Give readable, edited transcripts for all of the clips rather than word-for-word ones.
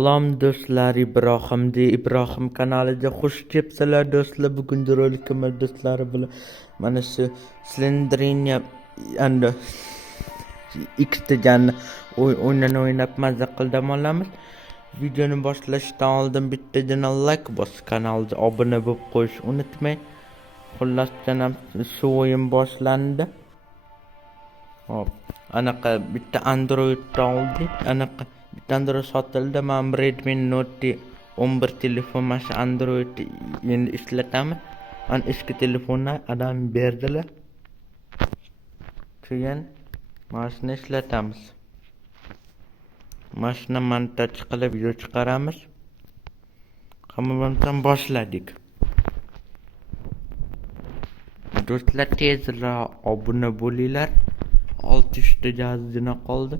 Salom do'stlar, Ibrohim kanaliga xush kelibsizlar do'stlar. Bugungi rolikimiz do'stlari bilan mana shu Slendrina and X degan o'ynab mazza qilib olamiz. Videoni boshlashdan oldin bittagina like bos, kanalga obuna bo'lib qo'yishni unutmang. Xullas canam shu o'yin boshlandi. Hop, anaqa bitta Android oldik. Anaqa bitta Android sotildi. Men Redmi Note 11 telefon mana shu Android endi ishlataman. An eski telefonni adam berdilar. Keyin mashina ishlatamiz. Mashina montaj qilib video chiqaramiz. Hammadan boshladik. Do'stlar, tezroq obuna bo'linglar. 600 ta jazina qoldi.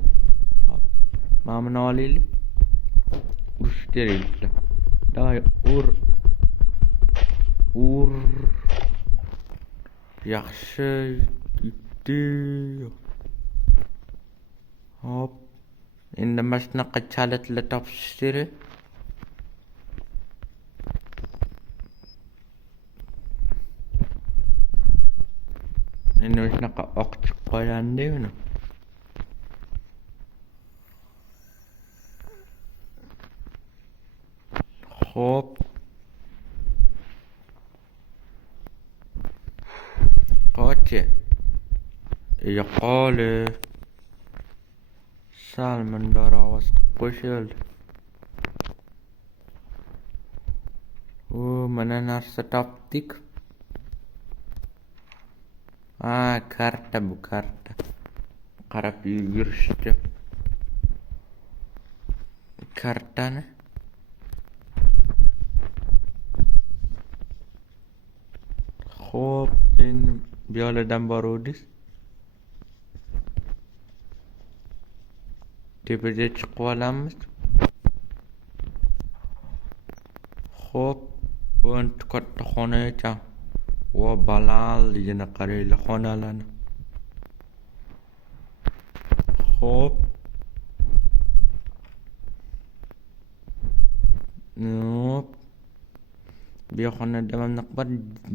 Mana buni olaylik. Urish kerak. Davay, ur. Yaxshi yutdi. Hop. Endi mana shunaqa chalitlar topish kerak. Endi shunaqa oq chiqib qolgandi uni. Hop. Qochi. Yo'qoli. Salmondor ovoz qo'shildi. Mana narsa topdik. Karta bu karta. Qarab yurishdi. Kartani Xo'p, endi bu yoqdan boruvdik. Tepaga chiqib olamiz. Xo'p, bu katta xona ekan. Va balandligini qaranglar xonalarni. Xo'p. Bu xonada mana bir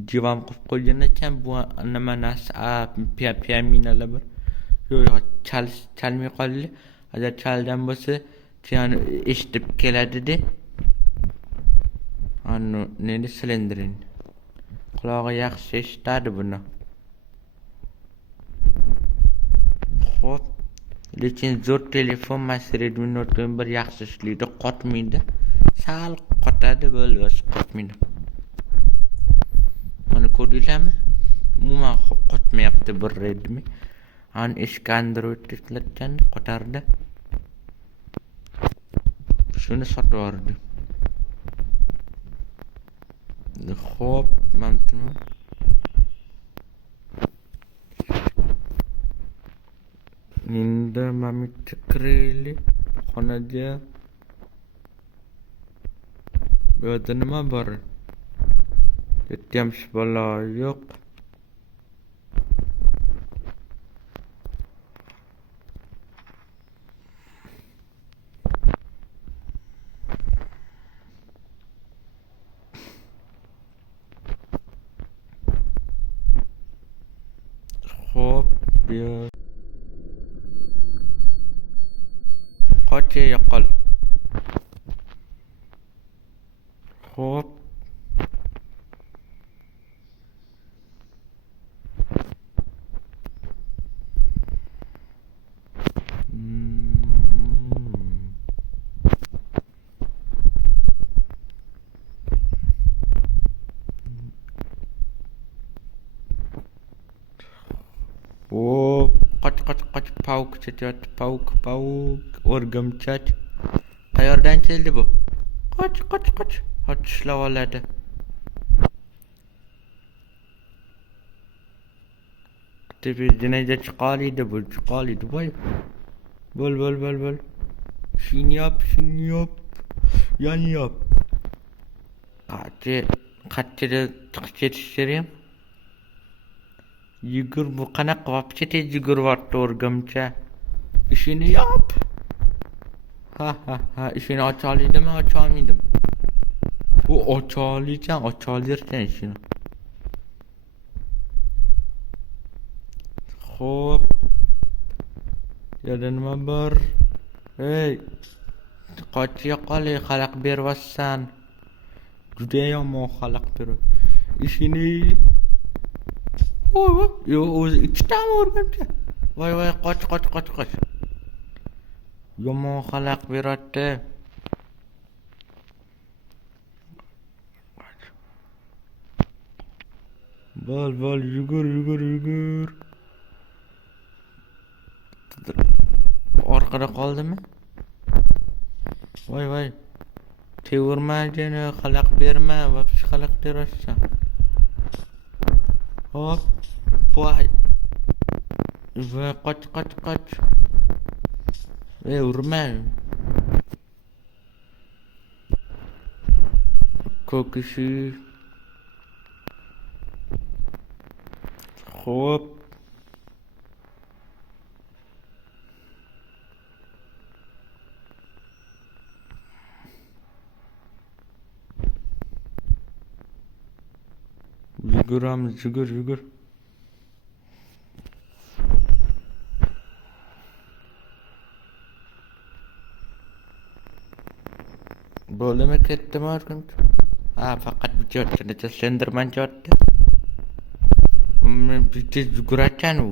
divan qilib qo'ygan ekan. Bu nima narsa? Pianinolar bir. Yo'q, chalmay qoldi. Agar chaldan bo'lsa, yani eshitib keladi-da. Ana, neni Slendrin. Qulog'i yaxshi eshitadi buni. Xo'p. Lekin zo'r telefon Redmi Note 11 yaxshi ishlaydi, qotmaydi. Sal qotadi, bo'lmas, qotmaydi. Mana ko'rdinglarmi? Umuman qotmayapti bir Redmi. Eski Android ishlatganda qotardi. Shuni sotib yubordi. Xo'p, mana endi mana kiraylik xonaga. Bu yerda nima bor? Yetyam bola yo'q. Xo'p, bu qocha yo'qol. Xo'p. Qoch, pavuk chetyapti, pavuk, o'rgimchak. Qayerdan keldi bu? Qoch. Tishlab oladi. Televizyonga chiqolidi bu, voy. Bo'l. Shuni yop. Yop. Qachida chiqib ketish kerak. Yugur, bu qanaqa vobcha tez yuguryapti o'rgimcha. Ishini yop. Ha, ishini ocha olaydimi, ocha olmaydimi? Bu ocha olaversan ishini. Xo'p. Yana nima bor? Hey, qochya qolay, xalaq bervassan. Juda yomon xalaq berib. Ishini voy, yo o'zi ikkitami o'rgancha. Voy, qoch. Yomon xalaq beratdi. Bol, yugur. Orqada qoldimi? Voy. Tevirma jeni, xalaq berma, vapsi xalaq berassan. Hop. Voy. Qoch. Urma. Ko'kishi. Xo'p. Yugur. Bo'ldimi, ketdimi o'rganch? Ha, faqat bitta Slenderman chotdi. Bitta yugurachan u.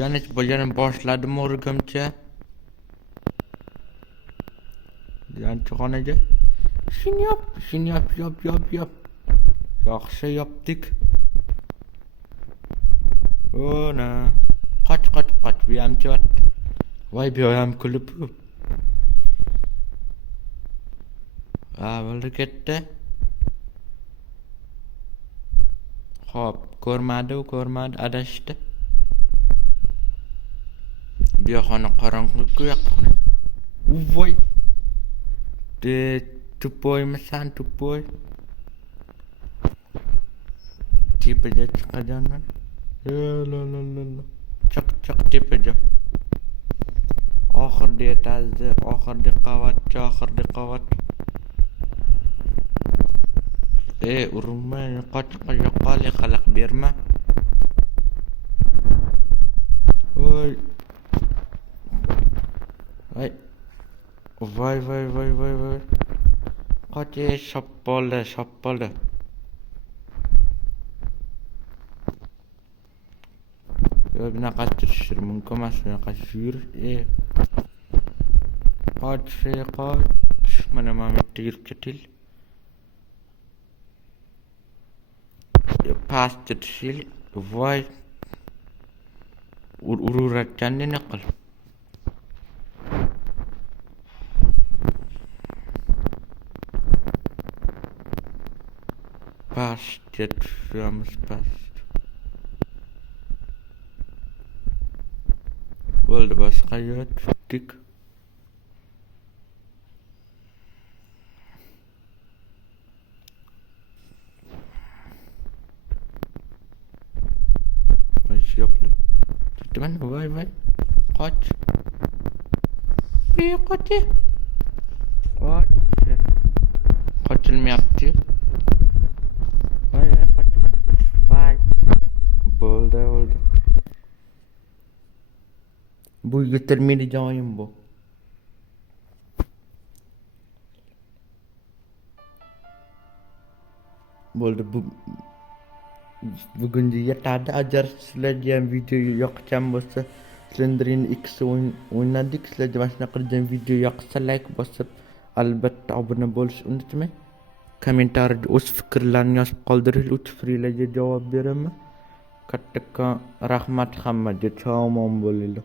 Yana boshladim o'rgamcha. Yanchixonaga. Ishini yop. Yaxshi yopdik. Ona. Qoch. Bu ham chotdi. Voy, bu ham kulib. Bo'ldi, ketdi. Xo'p, ko'rmadi, adashdi. Bu yoqni qorong'ulik yoqqani. Voy. Tupoymisan, tupoy. Tepaga chiqajanman. Chiq tepaga. Oxirda yetadi, oxirgi qavat. Urma, qoch, qolay, xalaq berma. Voy. Voy. Qoch, shoppoli. Bunaqa turishir mumkin emas, bunaqa yur. Qoch. Mana bitta yurib ketil. Pastga tushil. Voy. Ururatganda nima qil? Pastga tushamiz, past. Bo'ldi, boshqa yo'l tutdik. Yo'qli. Tutman, voy. Qoch. Qoch. Qochilmayapti. Voy, qoch. Voy. Bo'ldi. Bu yetilmaydi joyim bu. Bo'ldi, bugunga yetadi. Agar sizlarga ham video yoqgan bo'lsa, Slenderman X o'ynadik. Sizlarga mana shunaqa qilgan video yoqsa, like bosib, albatta obuna bo'lishni unutmang. Kommentariyada o'z fikrlarini yozib qoldiringlar. Uch frilarga javob beraman. Kattakon rahmat hammaga. Omon bo'linglar.